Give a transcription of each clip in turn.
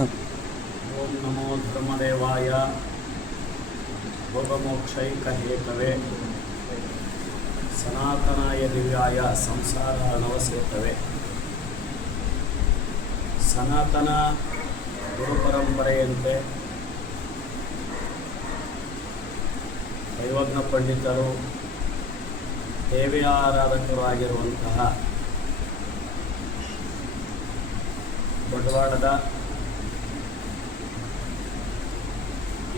ಓಂ ನಮೋ ಧರ್ಮದೇವಾಯ ಭೋಗಮೋಕ್ಷೈಕಹೇತವೇ ಸನಾತನಾಯ ದಿವ್ಯಾಯ ಸಂಸಾರ ನವಸೇತವೇ. ಸನಾತನ ಗುರುಪರಂಪರೆಯಂತೆ ದೈವಜ್ಞ ಪಂಡಿತರು ದೇವಿಯಾರಾಧಕರು ಆಗಿರುವಂತಹ ಬಂಡವಾಳದ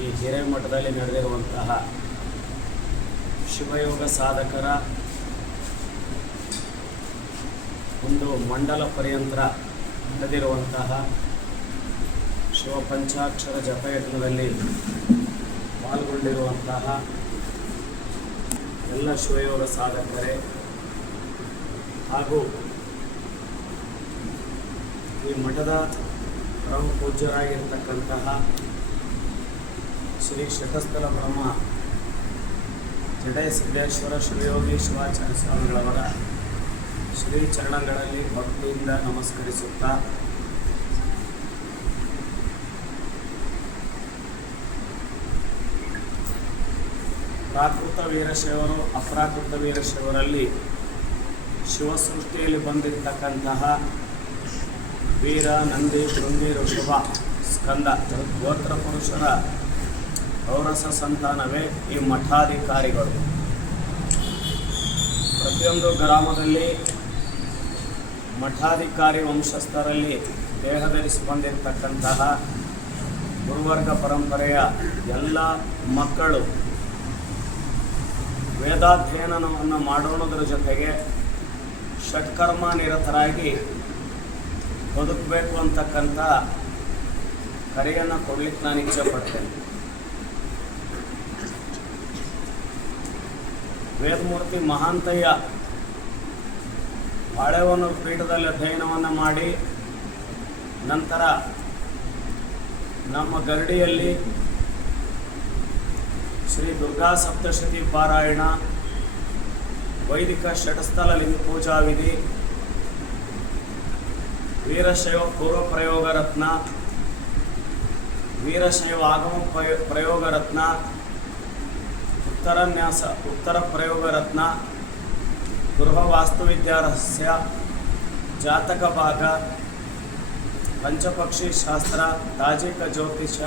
ಈ ಹಿರೇಮಠದಲ್ಲಿ ನಡೆದಿರುವಂತಹ ಶಿವಯೋಗ ಸಾಧಕರ ಒಂದು ಮಂಡಲ ಪರ್ಯಂತರ ನಡೆದಿರುವಂತಹ ಶಿವ ಪಂಚಾಕ್ಷರ ಜಪಯಜ್ಞದಲ್ಲಿ ಪಾಲ್ಗೊಂಡಿರುವಂತಹ ಎಲ್ಲ ಶಿವಯೋಗ ಸಾಧಕರೇ ಹಾಗೂ ಈ ಮಠದ ಪರಮ ಪೂಜ್ಯರಾಗಿರ್ತಕ್ಕಂತಹ ಶ್ರೀ ಶತಸ್ಥಲ ಬ್ರಹ್ಮ ಜಡೆ ಸಿದ್ದೇಶ್ವರ ಶಿವಯೋಗಿ ಶಿವಾಚಾರ್ಯ ಸ್ವಾಮಿಗಳವರ ಶ್ರೀ ಚರಣಗಳಲ್ಲಿ ಭಕ್ತಿಯಿಂದ ನಮಸ್ಕರಿಸುತ್ತಾ ಪ್ರಾಕೃತ ವೀರಶೈವರು ಅಪ್ರಾಕೃತ ವೀರಶೈವರಲ್ಲಿ ಶಿವಸೃಷ್ಟಿಯಲ್ಲಿ ಬಂದಿರತಕ್ಕಂತಹ ವೀರ, ನಂದಿ, ಶೃಂಗಿ, ಋಷಭ, ಸ್ಕಂದ ಗೋತ್ರ ಪುರುಷರ ಔರಸ ಸಂತಾನವೇ ಈ ಮಠಾಧಿಕಾರಿಗಳು. ಪ್ರತಿಯೊಂದು ಗ್ರಾಮದಲ್ಲಿ ಮಠಾಧಿಕಾರಿ ವಂಶಸ್ಥರಲ್ಲಿ ದೇಹಧರಿಸಿ ಬಂದಿರತಕ್ಕಂತಹ ಗುರುವರ್ಗ ಪರಂಪರೆಯ ಎಲ್ಲ ಮಕ್ಕಳು ವೇದಾಧ್ಯಯನವನ್ನು ಮಾಡೋಣದ್ರ ಜೊತೆಗೆ ಷಟ್ಕರ್ಮ ನಿರತರಾಗಿ ಬದುಕಬೇಕು ಅಂತಕ್ಕಂಥ ಕರೆಯನ್ನು ಕೊಡ್ಲಿಕ್ಕೆ ನಾನು ಇಚ್ಛೆ ಪಡ್ತೇನೆ. ವೇದಮೂರ್ತಿ ಮಹಾಂತಯ್ಯ ಬಾಳೆಹೊನ್ನೂರು ಪೀಠದಲ್ಲಿ ಅಧ್ಯಯನವನ್ನು ಮಾಡಿ ನಂತರ ನಮ್ಮ ಗರಡಿಯಲ್ಲಿ ಶ್ರೀ ದುರ್ಗಾ ಸಪ್ತಶತಿ ಪಾರಾಯಣ, ವೈದಿಕ ಷಟಸ್ಥಲ ಲಿಂಗ ಪೂಜಾ ವಿಧಿ, ವೀರಶೈವ ಪೂರ್ವ ಪ್ರಯೋಗ ರತ್ನ, ವೀರಶೈವ ಆಗಮ ಪ್ರಯೋಗ ರತ್ನ, ಉತ್ತರನ್ಯಾಸ ಉತ್ತರ ಪ್ರಯೋಗ ರತ್ನ, ಗೃಹ ವಾಸ್ತುವಿದ್ಯಾ ರಹಸ್ಯ, ಜಾತಕ ಭಾಗ, ಪಂಚಪಕ್ಷಿ ಶಾಸ್ತ್ರ, ತಾಜಿಕ ಜ್ಯೋತಿಷ್ಯ,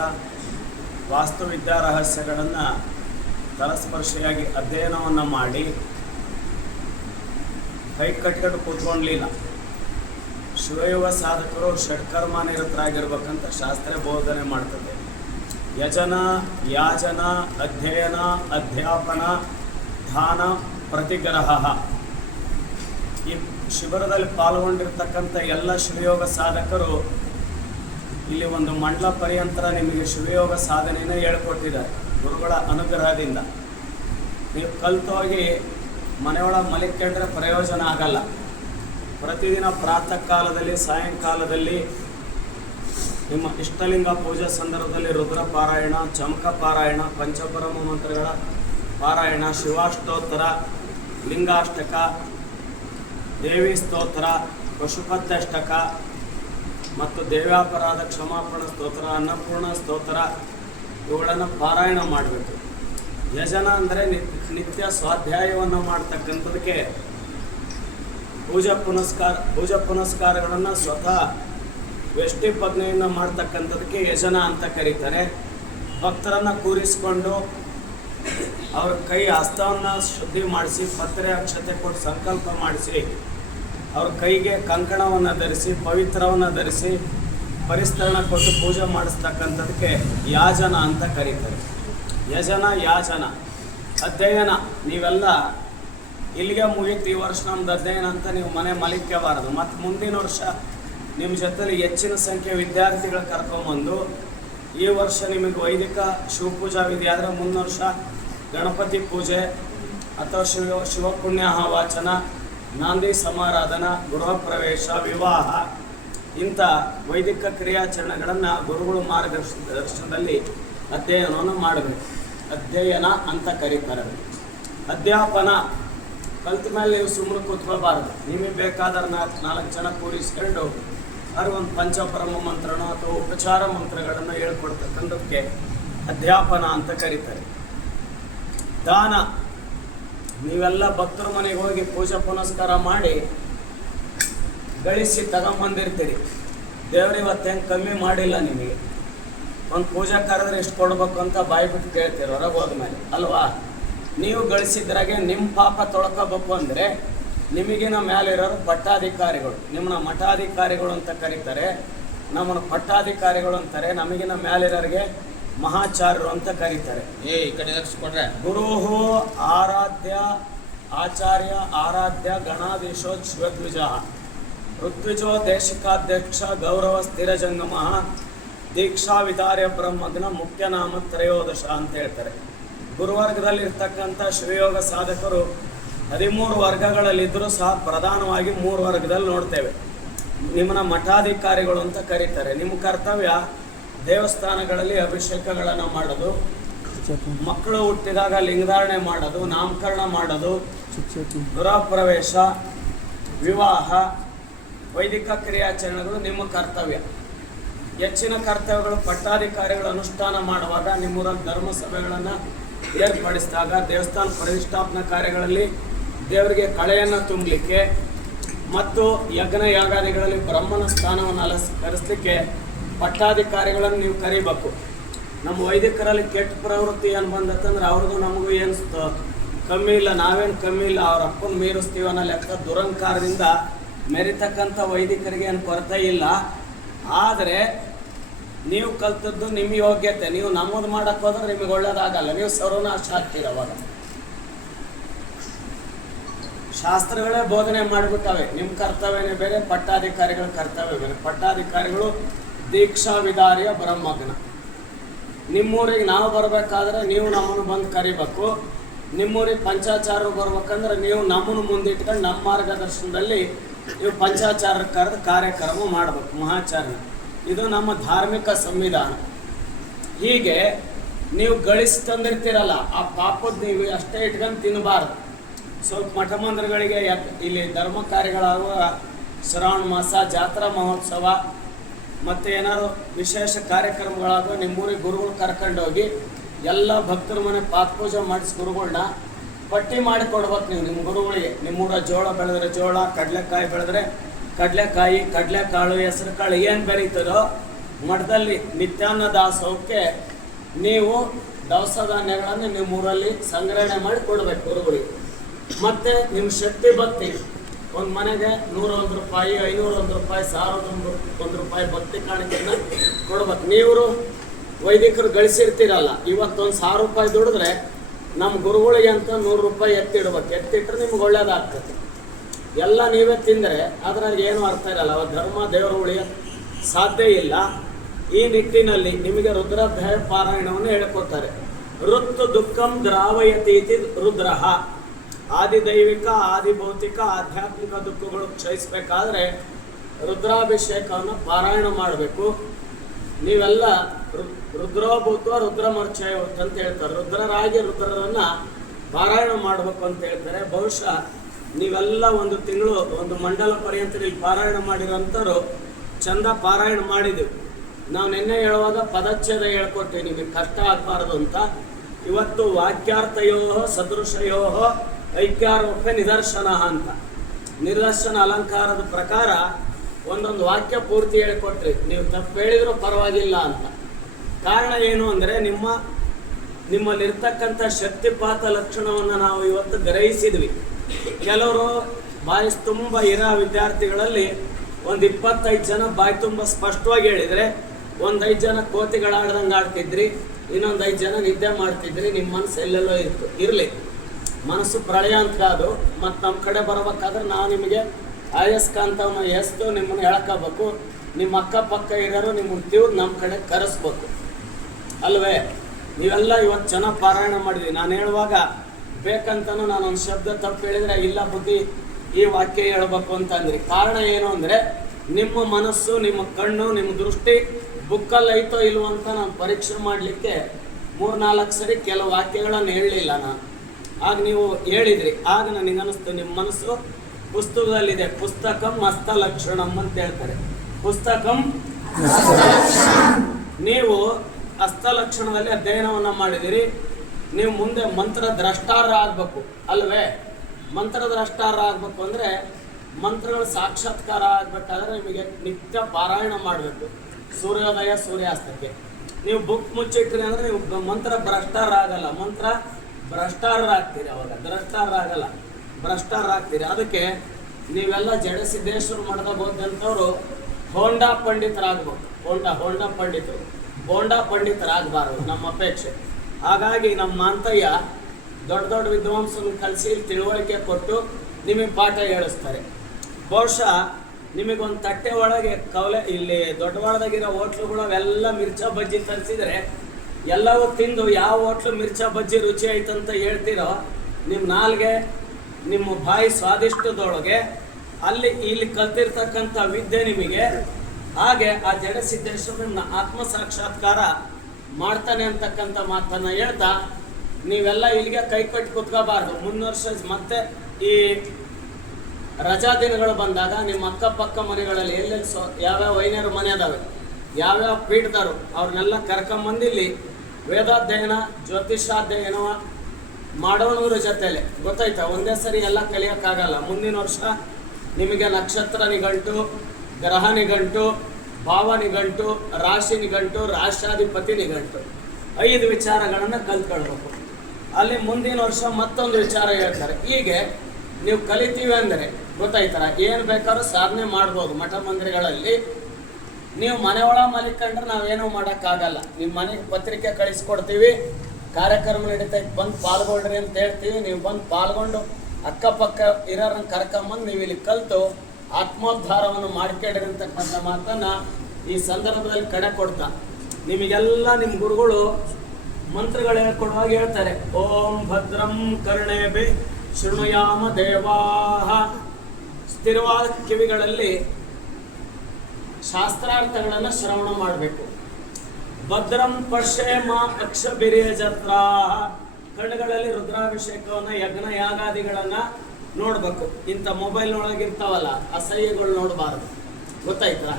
ವಾಸ್ತುವಿದ್ಯಾ ರಹಸ್ಯಗಳನ್ನು ತಲಸ್ಪರ್ಶಿಯಾಗಿ ಅಧ್ಯಯನವನ್ನು ಮಾಡಿ ಕೈ ಕಟ್ಕೊಂಡು ಕೂತ್ಕೊಳ್ಳಲಿಲ್ಲ. ಶಿವಯೋಗ ಸಾಧಕರು ಷಟ್ಕರ್ಮ ನಿರತರಾಗಿರ್ಬೇಕಂತ ಶಾಸ್ತ್ರ ಬೋಧನೆ ಮಾಡ್ತದೆ. ಯಜನ, ಯಾಜನ, ಅಧ್ಯಯನ, ಅಧ್ಯಾಪನ, ದಾನ, ಪ್ರತಿಗ್ರಹ. ಈ ಶಿಬಿರದಲ್ಲಿ ಪಾಲ್ಗೊಂಡಿರ್ತಕ್ಕಂಥ ಎಲ್ಲ ಶಿವಯೋಗ ಸಾಧಕರು ಇಲ್ಲಿ ಒಂದು ಮಂಡಲ ಪರ್ಯಂತರ ನಿಮಗೆ ಶಿವಯೋಗ ಸಾಧನೆಯನ್ನು ಹೇಳ್ಕೊಟ್ಟಿದ್ದಾರೆ ಗುರುಗಳ ಅನುಗ್ರಹದಿಂದ. ನೀವು ಕಲ್ತೋಗಿ ಮನೆಯೊಳಗೆ ಮಲಿಕೊಂಡ್ರೆ ಪ್ರಯೋಜನ ಆಗಲ್ಲ. ಪ್ರತಿದಿನ ಪ್ರಾತಃ ಕಾಲದಲ್ಲಿ, ಸಾಯಂಕಾಲದಲ್ಲಿ ನಿಮ್ಮ ಇಷ್ಟಲಿಂಗ ಪೂಜೆ ಸಂದರ್ಭದಲ್ಲಿ ರುದ್ರ ಪಾರಾಯಣ, ಚಮಕ ಪಾರಾಯಣ, ಪಂಚಪರಮ ಮಂತ್ರಗಳ ಪಾರಾಯಣ, ಶಿವಾಷ್ಟೋತ್ತರ, ಲಿಂಗಾಷ್ಟಕ, ದೇವಿ ಸ್ತೋತ್ರ, ಪಶುಪತ್ಯಷ್ಟಕ ಮತ್ತು ದೇವ್ಯಾಪರಾಧ ಕ್ಷಮಾಪಣ ಸ್ತೋತ್ರ, ಅನ್ನಪೂರ್ಣ ಸ್ತೋತ್ರ ಇವುಗಳನ್ನು ಪಾರಾಯಣ ಮಾಡಬೇಕು. ಯಜನ ಅಂದರೆ ನಿತ್ಯ ಸ್ವಾಧ್ಯಾಯವನ್ನು ಮಾಡ್ತಕ್ಕಂಥದಕ್ಕೆ ಪೂಜಾ ಪುನಸ್ಕಾರಗಳನ್ನು ಸ್ವತಃ ವ್ಯಷ್ಟಿ ಪ್ರಜ್ಞೆಯನ್ನು ಮಾಡ್ತಕ್ಕಂಥದಕ್ಕೆ ಯಜನ ಅಂತ ಕರೀತಾರೆ. ಭಕ್ತರನ್ನು ಕೂರಿಸಿಕೊಂಡು ಅವ್ರ ಕೈ ಹಸ್ತವನ್ನು ಶುದ್ಧಿ ಮಾಡಿಸಿ, ಪತ್ರೆ ಅಕ್ಷತೆ ಕೊಟ್ಟು ಸಂಕಲ್ಪ ಮಾಡಿಸಿ, ಅವ್ರ ಕೈಗೆ ಕಂಕಣವನ್ನು ಧರಿಸಿ, ಪವಿತ್ರವನ್ನು ಧರಿಸಿ, ಪರಿಸ್ತರಣ ಕೊಟ್ಟು ಪೂಜೆ ಮಾಡಿಸ್ತಕ್ಕಂಥದಕ್ಕೆ ಯಾಜನ ಅಂತ ಕರೀತಾರೆ. ಯಜನ, ಯಾಜನ. ಅಧ್ಯಯನ ನೀವೆಲ್ಲ ಇಲ್ಲಿಗೆ ಮುಗೀತು, ಈ ವರ್ಷ ನಮ್ದು ಅಧ್ಯಯನ ಅಂತ ನೀವು ಮನೆ ಮಲಿಕ್ಕಬಾರದು. ಮತ್ತು ಮುಂದಿನ ವರ್ಷ ನಿಮ್ಮ ಜೊತೆಲಿ ಹೆಚ್ಚಿನ ಸಂಖ್ಯೆ ವಿದ್ಯಾರ್ಥಿಗಳು ಕರ್ಕೊಂಬಂದು ಈ ವರ್ಷ ನಿಮಗೆ ವೈದಿಕ ಶಿವಪೂಜಾ ವಿಧಿ ಆದರೆ ಮುಂದಿನ ವರ್ಷ ಗಣಪತಿ ಪೂಜೆ ಅಥವಾ ಶಿವಪುಣ್ಯ ವಾಚನ, ನಾಂದಿ ಸಮಾರಾಧನ, ಗೃಹ ಪ್ರವೇಶ, ವಿವಾಹ ಇಂಥ ವೈದಿಕ ಕ್ರಿಯಾಚರಣೆಗಳನ್ನು ಗುರುಗಳು ಮಾರ್ಗದರ್ಶನದಲ್ಲಿ ಅಧ್ಯಯನವನ್ನು ಮಾಡಬೇಕು. ಅಧ್ಯಯನ ಅಂತ ಕರೀತಾರೆ. ಅಧ್ಯಾಪನ ಕಲ್ತ ಮೇಲೆ ನೀವು ಸುಮ್ಮನೆ ಕೂತ್ಕೋಬಾರ್ದು. ನಿಮಗೆ ಬೇಕಾದ್ರೆ 4 ಜನ ಕೂರಿಸ್ಕೊಂಡು ಅವ್ರು ಒಂದು ಪಂಚಬ್ರಹ್ಮ ಮಂತ್ರನೋ ಅಥವಾ ಉಪಚಾರ ಮಂತ್ರಗಳನ್ನು ಹೇಳ್ಕೊಡ್ತಕ್ಕಂಥದ್ದಕ್ಕೆ ಅಧ್ಯಾಪನ ಅಂತ ಕರೀತಾರೆ. ದಾನ, ನೀವೆಲ್ಲ ಭಕ್ತರ ಮನೆಗೆ ಹೋಗಿ ಪೂಜೆ ಪುನಸ್ಕಾರ ಮಾಡಿ ಗಳಿಸಿ ತಗೊಂಬಂದಿರ್ತೀರಿ. ದೇವ್ರು ಇವತ್ತು ಹೆಂಗೆ ಕಮ್ಮಿ ಮಾಡಿಲ್ಲ ನಿಮಗೆ, ಒಂದು ಪೂಜೆ ಕರೆದ್ರೆ ಎಷ್ಟು ಕೊಡ್ಬೇಕು ಅಂತ ಬಾಯಿ ಬಿಟ್ಟು ಕೇಳ್ತೀರಿ ಹೊರಗೆ ಹೋದ್ಮೇಲೆ ಅಲ್ವಾ? ನೀವು ಗಳಿಸಿದ್ರಾಗೆ ನಿಮ್ಮ ಪಾಪ ತೊಳ್ಕೋಬೇಕು ಅಂದರೆ ನಿಮಗಿನ ಮೇಲಿರೋರು ಪಟ್ಟಾಧಿಕಾರಿಗಳು, ನಿಮ್ಮನ್ನ ಮಠಾಧಿಕಾರಿಗಳು ಅಂತ ಕರೀತಾರೆ, ನಮ್ಮನ್ನು ಪಟ್ಟಾಧಿಕಾರಿಗಳು ಅಂತಾರೆ, ನಮಗಿನ ಮೇಲಿರೋರಿಗೆ ಮಹಾಚಾರ್ಯರು ಅಂತ ಕರೀತಾರೆ. ಗುರುಹು ಆರಾಧ್ಯ ಆಚಾರ್ಯ ಆರಾಧ್ಯ ಗಣಾಧೀಶೋ ಶಿವದ್ವಿಜ ಋತ್ವಿಜೋ ದೇಶಿಕಾಧ್ಯಕ್ಷ ಗೌರವ ಸ್ಥಿರ ಜಂಗಮ ದೀಕ್ಷಾ ವಿಧಾರ್ಯ ಬ್ರಹ್ಮಗ್ನ ಮುಖ್ಯ ನಾಮ ತ್ರಯೋದಶ ಅಂತ ಹೇಳ್ತಾರೆ. ಗುರುವರ್ಗದಲ್ಲಿರ್ತಕ್ಕಂಥ ಶಿವಯೋಗ ಸಾಧಕರು 13 ವರ್ಗಗಳಲ್ಲಿದ್ದರೂ ಸಹ ಪ್ರಧಾನವಾಗಿ 3 ವರ್ಗದಲ್ಲಿ ನೋಡ್ತೇವೆ. ನಿಮ್ಮನ್ನ ಮಠಾಧಿಕಾರಿಗಳು ಅಂತ ಕರೀತಾರೆ. ನಿಮ್ಮ ಕರ್ತವ್ಯ ದೇವಸ್ಥಾನಗಳಲ್ಲಿ ಅಭಿಷೇಕಗಳನ್ನು ಮಾಡೋದು, ಮಕ್ಕಳು ಹುಟ್ಟಿದಾಗ ಲಿಂಗಧಾರಣೆ ಮಾಡೋದು, ನಾಮಕರಣ ಮಾಡೋದು, ಗೃಹ ಪ್ರವೇಶ, ವಿವಾಹ, ವೈದಿಕ ಕ್ರಿಯಾಚರಣೆಗಳು ನಿಮ್ಮ ಕರ್ತವ್ಯ. ಹೆಚ್ಚಿನ ಕರ್ತವ್ಯಗಳು ಪಟ್ಟಾಧಿಕಾರಿಗಳು ಅನುಷ್ಠಾನ ಮಾಡುವಾಗ ನಿಮ್ಮೂರಲ್ಲಿ ಧರ್ಮ ಸಭೆಗಳನ್ನು ಏರ್ಪಡಿಸಿದಾಗ, ದೇವಸ್ಥಾನ ಪ್ರತಿಷ್ಠಾಪನಾ ಕಾರ್ಯಗಳಲ್ಲಿ ದೇವರಿಗೆ ಕಳೆಯನ್ನು ತುಂಬಲಿಕ್ಕೆ ಮತ್ತು ಯಜ್ಞ ಯಾಗಾದಿಗಳಲ್ಲಿ ಬ್ರಹ್ಮನ ಸ್ಥಾನವನ್ನು ಅಲಂಕರಿಸಲಿಕ್ಕೆ ಪಟ್ಟಾಧಿಕಾರಿಗಳನ್ನು ನೀವು ಕರಿಬೇಕು. ನಮ್ಮ ವೈದಿಕರಲ್ಲಿ ಕೆಟ್ಟ ಪ್ರವೃತ್ತಿ ಏನು ಬಂದತ್ತಂದ್ರೆ ಅವ್ರದ್ದು ನಮಗೂ ಏನು ಕಮ್ಮಿ ಇಲ್ಲ, ನಾವೇನು ಕಮ್ಮಿ ಇಲ್ಲ, ಅವ್ರ ಅಪ್ಪನ ಮೀರಿಸ್ತೀವಿ ಅನ್ನೋ ಲೆಕ್ಕ ದುರಂಕಾರದಿಂದ ಮೆರಿತಕ್ಕಂಥ ವೈದಿಕರಿಗೆ ಏನು ಕೊರತೆ ಇಲ್ಲ. ಆದರೆ ನೀವು ಕಲ್ತದ್ದು ನಿಮ್ಮ ಯೋಗ್ಯತೆ, ನೀವು ನಮ್ಮದು ಮಾಡೋಕ್ಕೆ ಹೋದ್ರೆ ನಿಮಗೆ ಒಳ್ಳೇದಾಗಲ್ಲ, ನೀವು ಸರ್ವನಾಶ ಆಗ್ತೀರ. ಅವಾಗ ಶಾಸ್ತ್ರಗಳೇ ಬೋಧನೆ ಮಾಡಿಬಿಟ್ಟವೆ. ನಿಮ್ಮ ಕರ್ತವ್ಯನೇ ಬೇರೆ, ಪಟ್ಟಾಧಿಕಾರಿಗಳ ಕರ್ತವ್ಯ ಬೇರೆ. ಪಟ್ಟಾಧಿಕಾರಿಗಳು ದೀಕ್ಷಾ ವಿಧಾರ್ಯ ಬ್ರಹ್ಮಗ್ನ. ನಿಮ್ಮೂರಿಗೆ ನಾವು ಬರಬೇಕಾದ್ರೆ ನೀವು ನಮ್ಮನ್ನು ಬಂದು ಕರಿಬೇಕು. ನಿಮ್ಮೂರಿಗೆ ಪಂಚಾಚಾರ್ಯರು ಬರ್ಬೇಕಂದ್ರೆ ನೀವು ನಮ್ಮನ್ನು ಮುಂದಿಟ್ಕೊಂಡು ನಮ್ಮ ಮಾರ್ಗದರ್ಶನದಲ್ಲಿ ನೀವು ಪಂಚಾಚಾರ್ಯ ಕರೆದು ಕಾರ್ಯಕ್ರಮ ಮಾಡಬೇಕು, ಮಹಾಚಾರ್ಯ. ಇದು ನಮ್ಮ ಧಾರ್ಮಿಕ ಸಂವಿಧಾನ. ಹೀಗೆ ನೀವು ಗಳಿಸಿ ತಂದಿರ್ತೀರಲ್ಲ, ಆ ಪಾಪದ ನೀವು ಅಷ್ಟೇ ಇಟ್ಕೊಂಡು ತಿನ್ನಬಾರ್ದು. ಸ್ವಲ್ಪ ಮಠ ಮಂದಿರಗಳಿಗೆ ಇಲ್ಲಿ ಧರ್ಮ ಕಾರ್ಯಗಳಾಗುವ ಶ್ರಾವಣ ಮಾಸ, ಜಾತ್ರಾ ಮಹೋತ್ಸವ ಮತ್ತು ಏನಾದ್ರು ವಿಶೇಷ ಕಾರ್ಯಕ್ರಮಗಳಾಗುವ ನಿಮ್ಮೂರಿಗೆ ಗುರುಗಳು ಕರ್ಕೊಂಡೋಗಿ ಎಲ್ಲ ಭಕ್ತರ ಮನೆ ಪಾತ್ಪೂಜೆ ಮಾಡಿಸಿ ಗುರುಗಳನ್ನ ಪಟ್ಟಿ ಮಾಡಿ ಕೊಡ್ಬೇಕು ನೀವು ನಿಮ್ಮ ಗುರುಗಳಿಗೆ. ನಿಮ್ಮೂರ ಜೋಳ ಬೆಳೆದ್ರೆ ಜೋಳ, ಕಡಲೆಕಾಯಿ ಬೆಳೆದ್ರೆ ಕಡಲೆಕಾಯಿ, ಕಡಲೆಕಾಳು, ಹೆಸರು ಕಾಳು ಏನು ಬೆರೀತದೋ ಮಠದಲ್ಲಿ ನಿತ್ಯಾನ್ನ ದಾಸೋಹಕ್ಕೆ ನೀವು ದವಸ ಧಾನ್ಯಗಳನ್ನು ನಿಮ್ಮೂರಲ್ಲಿ ಸಂಗ್ರಹಣೆ ಮಾಡಿ ಕೊಡಬೇಕು ಗುರುಗಳಿಗೆ. ಮತ್ತು ನಿಮ್ಮ ಶಕ್ತಿ ಭಕ್ತಿ, ಒಂದು ಮನೆಗೆ 101 ರೂಪಾಯಿ, 501 ರೂಪಾಯಿ, 1001 ರೂಪಾಯಿ ಭಕ್ತಿ ಕಾಣಿಕೆಯನ್ನು ಕೊಡ್ಬೇಕು. ನೀವು ವೈದಿಕರು ಗಳಿಸಿರ್ತೀರಲ್ಲ, ಇವತ್ತೊಂದು 1000 ರೂಪಾಯಿ ದುಡಿದ್ರೆ ನಮ್ಮ ಗುರುಗಳಿಗೆ ಅಂತ 100 ರೂಪಾಯಿ ಎತ್ತಿಡ್ಬೇಕು. ಎತ್ತಿಟ್ರೆ ನಿಮ್ಗೆ ಒಳ್ಳೇದಾಗ್ತದೆ. ಎಲ್ಲ ನೀವೇ ತಿಂದರೆ ಅದರಲ್ಲಿ ಏನು ಅರ್ಥ ಇರಲ್ಲ, ಅವ ಧರ್ಮ ದೇವರು ಉಳಿಯ ಸಾಧ್ಯ ಇಲ್ಲ. ಈ ನಿಟ್ಟಿನಲ್ಲಿ ನಿಮಗೆ ರುದ್ರಾಧ್ಯಾಯ ಪಾರಾಯಣವನ್ನು ಹೇಳ್ಕೊತಾರೆ. ಋತ್ತು ದುಃಖಂ ದ್ರಾವಯತೀತಿ ರುದ್ರಃ. ಆದಿದೈವಿಕ, ಆದಿಭೌತಿಕ, ಆಧ್ಯಾತ್ಮಿಕ ದುಃಖಗಳು ಕ್ಷಯಿಸಬೇಕಾದ್ರೆ ರುದ್ರಾಭಿಷೇಕವನ್ನು ಪಾರಾಯಣ ಮಾಡಬೇಕು. ನೀವೆಲ್ಲ ರುದ್ರೋಭೂತ್ವ ರುದ್ರಮರ್ಚಯ ಅಂತ ಹೇಳ್ತಾರೆ. ರುದ್ರರಾಗಿ ರುದ್ರರನ್ನ ಪಾರಾಯಣ ಮಾಡಬೇಕು ಅಂತ ಹೇಳ್ತಾರೆ. ಬಹುಶಃ ನೀವೆಲ್ಲ ಒಂದು ತಿಂಗಳು, ಒಂದು ಮಂಡಲ ಪರ್ಯಂತ ಇಲ್ಲಿ ಪಾರಾಯಣ ಮಾಡಿರೋಂಥವ್ರು ಚಂದ ಪಾರಾಯಣ ಮಾಡಿದ್ದೀವಿ. ನಾವು ನಿನ್ನೆ ಹೇಳುವಾಗ ಪದಚ್ಛೇದ ಹೇಳ್ಕೊಟ್ಟಿವಿ, ನಿಮಗೆ ಕಷ್ಟ ಆಗಬಾರ್ದು ಅಂತ. ಇವತ್ತು ವಾಕ್ಯಾರ್ಥಯೋ ಸದೃಶಯೋ ಐಕ್ಯಾರೋಪ ನಿದರ್ಶನ ಅಂತ, ನಿದರ್ಶನ ಅಲಂಕಾರದ ಪ್ರಕಾರ ಒಂದೊಂದು ವಾಕ್ಯ ಪೂರ್ತಿ ಹೇಳಿಕೊಟ್ರಿ. ನೀವು ತಪ್ಪು ಹೇಳಿದ್ರು ಪರವಾಗಿಲ್ಲ ಅಂತ. ಕಾರಣ ಏನು ಅಂದರೆ ನಿಮ್ಮಲ್ಲಿರ್ತಕ್ಕಂಥ ಶಕ್ತಿಪಾತ ಲಕ್ಷಣವನ್ನು ನಾವು ಇವತ್ತು ಗ್ರಹಿಸಿದ್ವಿ. ಕೆಲವರು ಬಾಯಿ ತುಂಬ ಇರೋ ವಿದ್ಯಾರ್ಥಿಗಳಲ್ಲಿ ಒಂದು 25 ಜನ ಬಾಯಿ ತುಂಬ ಸ್ಪಷ್ಟವಾಗಿ ಹೇಳಿದರೆ, ಒಂದು 5 ಜನ ಕೋತಿಗಳಾಡ್ದಂಗೆ ಆಡ್ತಿದ್ರಿ, ಇನ್ನೊಂದು 5 ಜನ ನಿದ್ದೆ ಮಾಡ್ತಿದ್ರಿ. ನಿಮ್ಮ ಮನಸ್ಸು ಎಲ್ಲೆಲ್ಲೋ ಇರಲಿ, ಮನಸ್ಸು ಪ್ರಳಯ ಅಂತ ಅದು. ಮತ್ತು ನಮ್ಮ ಕಡೆ ಬರಬೇಕಾದ್ರೆ ನಾವು ನಿಮಗೆ ಆಯಸ್ಕಾಂತವನ್ನು ಎಸ್ತು ನಿಮ್ಮನ್ನು ಎಳ್ಕೋಬೇಕು. ನಿಮ್ಮ ಅಕ್ಕಪಕ್ಕ ಇರೋರು ನಿಮ್ಮನ್ನು ತೀವ್ರ ನಮ್ಮ ಕಡೆ ಕರೆಸ್ಬೇಕು ಅಲ್ವೇ? ನೀವೆಲ್ಲ ಇವತ್ತು ಚೆನ್ನಾಗಿ ಪಾರಾಯಣ ಮಾಡಿದ್ವಿ. ನಾನು ಹೇಳುವಾಗ ಬೇಕಂತನೂ ನಾನೊಂದು ಶಬ್ದ ತಪ್ಪು ಹೇಳಿದರೆ, ಇಲ್ಲ ಬುದ್ಧಿ ಈ ವಾಕ್ಯ ಹೇಳ್ಬೇಕು ಅಂತಂದ್ರಿ. ಕಾರಣ ಏನು ಅಂದರೆ ನಿಮ್ಮ ಮನಸ್ಸು, ನಿಮ್ಮ ಕಣ್ಣು, ನಿಮ್ಮ ದೃಷ್ಟಿ ಬುಕ್ಕಲ್ಲಿ ಐತೋ ಇಲ್ವೋ ಅಂತ ನಾನು ಪರೀಕ್ಷೆ ಮಾಡಲಿಕ್ಕೆ 3-4 ಸರಿ ಕೆಲವು ವಾಕ್ಯಗಳನ್ನು ಹೇಳಲಿಲ್ಲ ನಾನು. ಆಗ ನೀವು ಹೇಳಿದ್ರಿ, ಆಗ ನನಗೆ ಅನ್ನಿಸ್ತು ನಿಮ್ಮ ಮನಸ್ಸು ಪುಸ್ತಕದಲ್ಲಿದೆ. ಪುಸ್ತಕಂ ಹಸ್ತ ಲಕ್ಷಣಂ ಅಂತ ಹೇಳ್ತಾರೆ. ಪುಸ್ತಕಂ ನೀವು ಹಸ್ತಲಕ್ಷಣದಲ್ಲಿ ಅಧ್ಯಯನವನ್ನು ಮಾಡಿದಿರಿ. ನೀವು ಮುಂದೆ ಮಂತ್ರ ದ್ರಷ್ಟಾರ ಆಗಬೇಕು ಅಲ್ವೇ? ಮಂತ್ರ ದ್ರಷ್ಟಾರ ಆಗಬೇಕು ಅಂದರೆ ಮಂತ್ರಗಳ ಸಾಕ್ಷಾತ್ಕಾರ ಆಗಬೇಕಾದ್ರೆ ನಿಮಗೆ ನಿತ್ಯ ಪಾರಾಯಣ ಮಾಡಬೇಕು ಸೂರ್ಯೋದಯ ಸೂರ್ಯಾಸ್ತಕ್ಕೆ. ನೀವು ಬುಕ್ ಮುಚ್ಚಿಟ್ರಿ ಅಂದರೆ ನೀವು ಮಂತ್ರ ಭ್ರಷ್ಟಾರ ಆಗಲ್ಲ, ಮಂತ್ರ ಭ್ರಷ್ಟಾರ ಆಗ್ತೀರಿ. ಅವಾಗ ದ್ರಷ್ಟಾರ ಆಗಲ್ಲ, ಭ್ರಷ್ಟಾರ ಆಗ್ತೀರಿ. ಅದಕ್ಕೆ ನೀವೆಲ್ಲ ಜಡಸಿದ್ದೇಶ್ವರ ಮಠದ ಬೋಧಂತವರು ಹೋಂಡಾ ಪಂಡಿತರಾಗಬೇಕು. ಹೋಂಡಾ ಪಂಡಿತರು, ಬೋಂಡಾ ಪಂಡಿತರಾಗಬಾರದು ನಮ್ಮ ಅಪೇಕ್ಷೆ. ಹಾಗಾಗಿ ನಮ್ಮ ಮಾಂತಯ್ಯ ದೊಡ್ಡ ದೊಡ್ಡ ವಿದ್ವಾಂಸರನ್ನು ಕಲಿಸಿ ತಿಳುವಳಿಕೆ ಕೊಟ್ಟು ನಿಮಗೆ ಪಾಠ ಹೇಳಿಸ್ತಾರೆ. ಬಹುಶಃ ನಿಮಗೊಂದು ತಟ್ಟೆ ಒಳಗೆ ಇಲ್ಲಿ ದೊಡ್ಡವಾಳದಾಗಿರೋ ಹೋಟ್ಲುಗಳು ಅವೆಲ್ಲ ಮಿರ್ಚಾ ಬಜ್ಜಿ ತರಿಸಿದ್ರೆ ಎಲ್ಲವೂ ತಿಂದು ಯಾವ ಹೋಟ್ಲು ಮಿರ್ಚಾ ಬಜ್ಜಿ ರುಚಿ ಆಯ್ತಂತ ಹೇಳ್ತೀರೋ ನಿಮ್ಮ ನಾಲ್ಗೆ ನಿಮ್ಮ ಬಾಯಿ ಸ್ವಾದಿಷ್ಟದೊಳಗೆ ಇಲ್ಲಿ ಕಲ್ತಿರ್ತಕ್ಕಂಥ ವಿದ್ಯೆ ನಿಮಗೆ. ಹಾಗೆ ಆ ಜಡಸಿದ್ದೇಶ್ವರ ನಿಮ್ಮ ಆತ್ಮ ಸಾಕ್ಷಾತ್ಕಾರ ಮಾಡ್ತಾನೆ ಅಂತಕ್ಕಂಥ ಮಾತನ್ನು ಹೇಳ್ತಾ ನೀವೆಲ್ಲ ಇಲ್ಲಿಗೆ ಕೈ ಕಟ್ಟಿ ಕುತ್ಕೋಬಾರ್ದು. ವರ್ಷ ಮತ್ತೆ ಈ ರಜಾ ದಿನಗಳು ಬಂದಾಗ ನಿಮ್ಮ ಅಕ್ಕಪಕ್ಕ ಮನೆಗಳಲ್ಲಿ ಎಲ್ಲೆಲ್ಲಿ ಯಾವ್ಯಾವ ವೈನ್ಯರ ಮನೆ ಅದಾವೆ, ಯಾವ್ಯಾವ ಪೀಠದರು ಅವ್ರನ್ನೆಲ್ಲ ಕರ್ಕೊಂಬಂದಿಲ್ಲಿ ವೇದಾಧ್ಯಯನ ಜ್ಯೋತಿಷಾಧ್ಯಯನ ಮಾಡೋಣವ್ರ ಜೊತೆಲೆ ಗೊತ್ತಾಯ್ತಾ? ಒಂದೇ ಸರಿ ಎಲ್ಲ ಕಲಿಯೋಕ್ಕಾಗಲ್ಲ. ಮುಂದಿನ ವರ್ಷ ನಿಮಗೆ ನಕ್ಷತ್ರ ನಿಘಂಟು, ಗ್ರಹ ನಿಘಂಟು, ಭಾವ ನಿಘಂಟು, ರಾಶಿ ನಿಘಂಟು, ರಾಷ್ಟ್ರಾಧಿಪತಿ ನಿಘಂಟು 5 ವಿಚಾರಗಳನ್ನು ಕಲ್ತ್ಕೊಳ್ಬೇಕು. ಅಲ್ಲಿ ಮುಂದಿನ ವರ್ಷ ಮತ್ತೊಂದು ವಿಚಾರ ಹೇಳ್ತಾರೆ. ಹೀಗೆ ನೀವು ಕಲಿತೀವಿ ಅಂದರೆ ಗೊತ್ತಾಯ್ತಾರ ಏನು ಬೇಕಾದ್ರೂ ಸಾಧನೆ ಮಾಡ್ಬೋದು. ಮಠ ಮಂದಿರಗಳಲ್ಲಿ ನೀವು ಮನೆ ಒಳ ಮಲಿಕೊಂಡ್ರೆ ನಾವೇನೂ ಮಾಡೋಕ್ಕಾಗಲ್ಲ. ನಿಮ್ಮ ಮನೆಗೆ ಪತ್ರಿಕೆ ಕಳಿಸ್ಕೊಡ್ತೀವಿ, ಕಾರ್ಯಕ್ರಮ ನಡೀತೈತೆ, ಬಂದು ಪಾಲ್ಗೊಳ್ರಿ ಅಂತ ಹೇಳ್ತೀವಿ. ನೀವು ಬಂದು ಪಾಲ್ಗೊಂಡು ಅಕ್ಕಪಕ್ಕ ಇರೋರನ್ನ ಕರ್ಕೊಂಬಂದು ನೀವು ಇಲ್ಲಿ ಕಲಿತು ಆತ್ಮೋದ್ಧಾರವನ್ನು ಮಾಡ್ಕೊಂಡಿರ್ತಕ್ಕಂಥ ಮಾತನ್ನು ಈ ಸಂದರ್ಭದಲ್ಲಿ ಕಡೆ ಕೊಡ್ತಾ ನಿಮಗೆಲ್ಲ ನಿಮ್ಮ ಗುರುಗಳು ಮಂತ್ರಗಳು ಹೇಳ್ಕೊಡುವಾಗ ಹೇಳ್ತಾರೆ, ಓಂ ಭದ್ರಂ ಕರ್ಣೇಭಿ ಶೃಣುಯಾಮ ದೇವಾಹ. ಸ್ಥಿರವಾದ ಕಿವಿಗಳಲ್ಲಿ ಶಾಸ್ತ್ರಾರ್ಥಗಳನ್ನು ಶ್ರವಣ ಮಾಡಬೇಕು. ಭದ್ರಂ ಪಶ್ಯೇಮ ಅಕ್ಷಭಿರ್ಯಜತ್ರ. ಕಣ್ಣುಗಳಲ್ಲಿ ರುದ್ರಾಭಿಷೇಕವನ್ನು ಯಜ್ಞ ಯಾಗಾದಿಗಳನ್ನು ನೋಡ್ಬೇಕು. ಇಂಥ ಮೊಬೈಲ್ನೊಳಗಿರ್ತಾವಲ್ಲ ಅಸಹ್ಯಗಳು ನೋಡಬಾರ್ದು, ಗೊತ್ತಾಯ್ತಾ?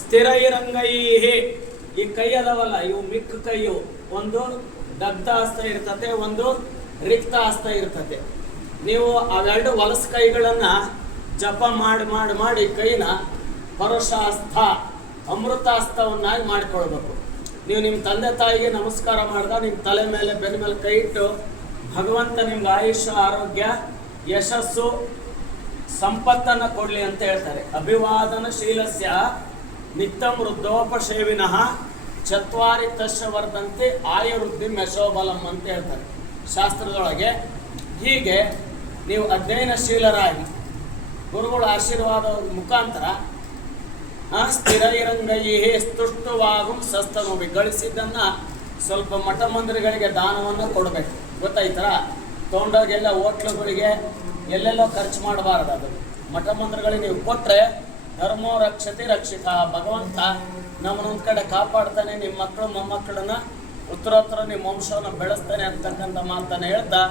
ಸ್ಥಿರ ಇರಂಗೈಹಿ. ಈ ಕೈ ಅದಾವಲ್ಲ ಇವು ಮಿಕ್ಕ ಕೈಯು, ಒಂದು ದಗ್ಧ ಹಸ್ತ ಇರ್ತತೆ, ಒಂದು ರಿಕ್ತ ಹಸ್ತ ಇರ್ತತೆ. ನೀವು ಅವೆರಡು ವಲಸ ಕೈಗಳನ್ನು ಜಪ ಮಾಡಿ ಕೈನ ಪರುಷಾಸ್ಥ ಅಮೃತಾಸ್ತವನ್ನಾಗಿ ಮಾಡಿಕೊಳ್ಬೇಕು. ನೀವು ನಿಮ್ಮ ತಂದೆ ತಾಯಿಗೆ ನಮಸ್ಕಾರ ಮಾಡಿದಾಗ ನಿಮ್ಮ ತಲೆ ಮೇಲೆ ಬೆನ್ನ ಮೇಲೆ ಕೈ ಇಟ್ಟು ಭಗವಂತ ನಿಮ್ಗೆ ಆಯುಷ್ಯ ಆರೋಗ್ಯ ಯಶಸ್ಸು ಸಂಪತ್ತನ್ನು ಕೊಡಲಿ ಅಂತ ಹೇಳ್ತಾರೆ. ಅಭಿವಾದನ ಶೀಲಸ್ಯ ನಿತ್ಯಂ ವೃದ್ಧೋಪಶೇವಿನಃ ಚತ್ವಾರಿ ತಸ್ಯ ವರ್ಧಂತೆ ಆಯುವೃದ್ಧಿ ಮೆಶೋಬಲಂ ಅಂತ ಹೇಳ್ತಾರೆ ಶಾಸ್ತ್ರದೊಳಗೆ. ಹೀಗೆ ನೀವು ಅಧ್ಯಯನಶೀಲರಾಗಿ ಗುರುಗಳ ಆಶೀರ್ವಾದ ಮುಖಾಂತರ ಸ್ಥಿರ ಇರಂಗೈಹಿ ಸ್ತುಷ್ಟವಾಗುಂ ಸಸ್ತನುಭಿ. ಗಳಿಸಿದ್ದನ್ನು ಸ್ವಲ್ಪ ಮಠ ಮಂದಿರಗಳಿಗೆ ದಾನವನ್ನು ಕೊಡಬೇಕು, ಗೊತ್ತಾಯ್ತರ? ತೊಗೊಂಡೋಗೆಲ್ಲ ಹೋಟ್ಲುಗಳಿಗೆ ಎಲ್ಲೆಲ್ಲೋ ಖರ್ಚು ಮಾಡಬಾರ್ದು. ಅದು ಮಠ ಮಂದಿರಗಳಿಗೆ ನೀವು ಕೊಟ್ಟರೆ ಧರ್ಮೋ ರಕ್ಷತೆ ರಕ್ಷಿತ. ಭಗವಂತ ನಮ್ಮನ್ನೊಂದು ಕಡೆ ಕಾಪಾಡ್ತಾನೆ, ನಿಮ್ಮ ಮಕ್ಕಳು ಮೊಮ್ಮಕ್ಕಳನ್ನ ಉತ್ತರೋತ್ತರ ನಿಮ್ಮ ವಂಶವನ್ನು ಬೆಳೆಸ್ತಾನೆ ಅಂತಕ್ಕಂಥ ಮಾತನ್ನು ಹೇಳ್ತಾ,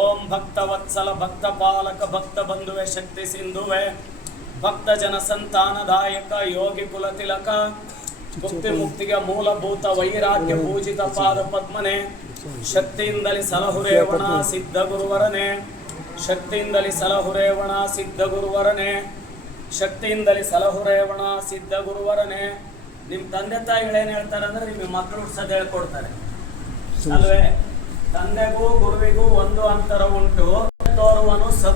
ಓಂ ಭಕ್ತ ವತ್ಸಲ ಭಕ್ತ ಪಾಲಕ ಭಕ್ತ ಬಂಧುವೆ ಶಕ್ತಿ ಸಿಂಧುವೆ ಭಕ್ತ ಜನ ಸಂತಾನದಾಯಕ ಯೋಗಿ ಕುಲ ತಿಲಕ ಮುಕ್ತಿ ಮುಕ್ತಿಗೆ ಮೂಲಭೂತ ವೈರಾಗ್ಯ ಪೂಜಿತ ಪಾದ ಪದ್ಮನೆ ಶಕ್ತಿಯಿಂದಲಿ ಸಲಹುರೇವಣ ಸಿದ್ಧ ಗುರುವರನೆ, ಶಕ್ತಿಯಿಂದಲಿ ಸಲಹುರೇವಣ ಸಿದ್ಧ ಗುರುವರನೆ, ಶಕ್ತಿಯಿಂದಲಿ ಸಲಹುರೇವಣ ಸಿದ್ಧ ಗುರುವರನೆ. ನಿಮ್ಮ ತಂದೆ ತಾಯಿಗಳೇನು ಹೇಳ್ತಾರೆ ಅಂದ್ರೆ ನಿಮಗೆ ಮಕ್ಕಳು ಹುಡ್ಸೋದು ಹೇಳ್ಕೊಡ್ತಾರೆ ಅಲ್ವೇ? ತಂದೆಗೂ ಗುರುವಿಗೂ ಒಂದು ಅಂತರ ಉಂಟು, ತೋರುವನು ಸದ್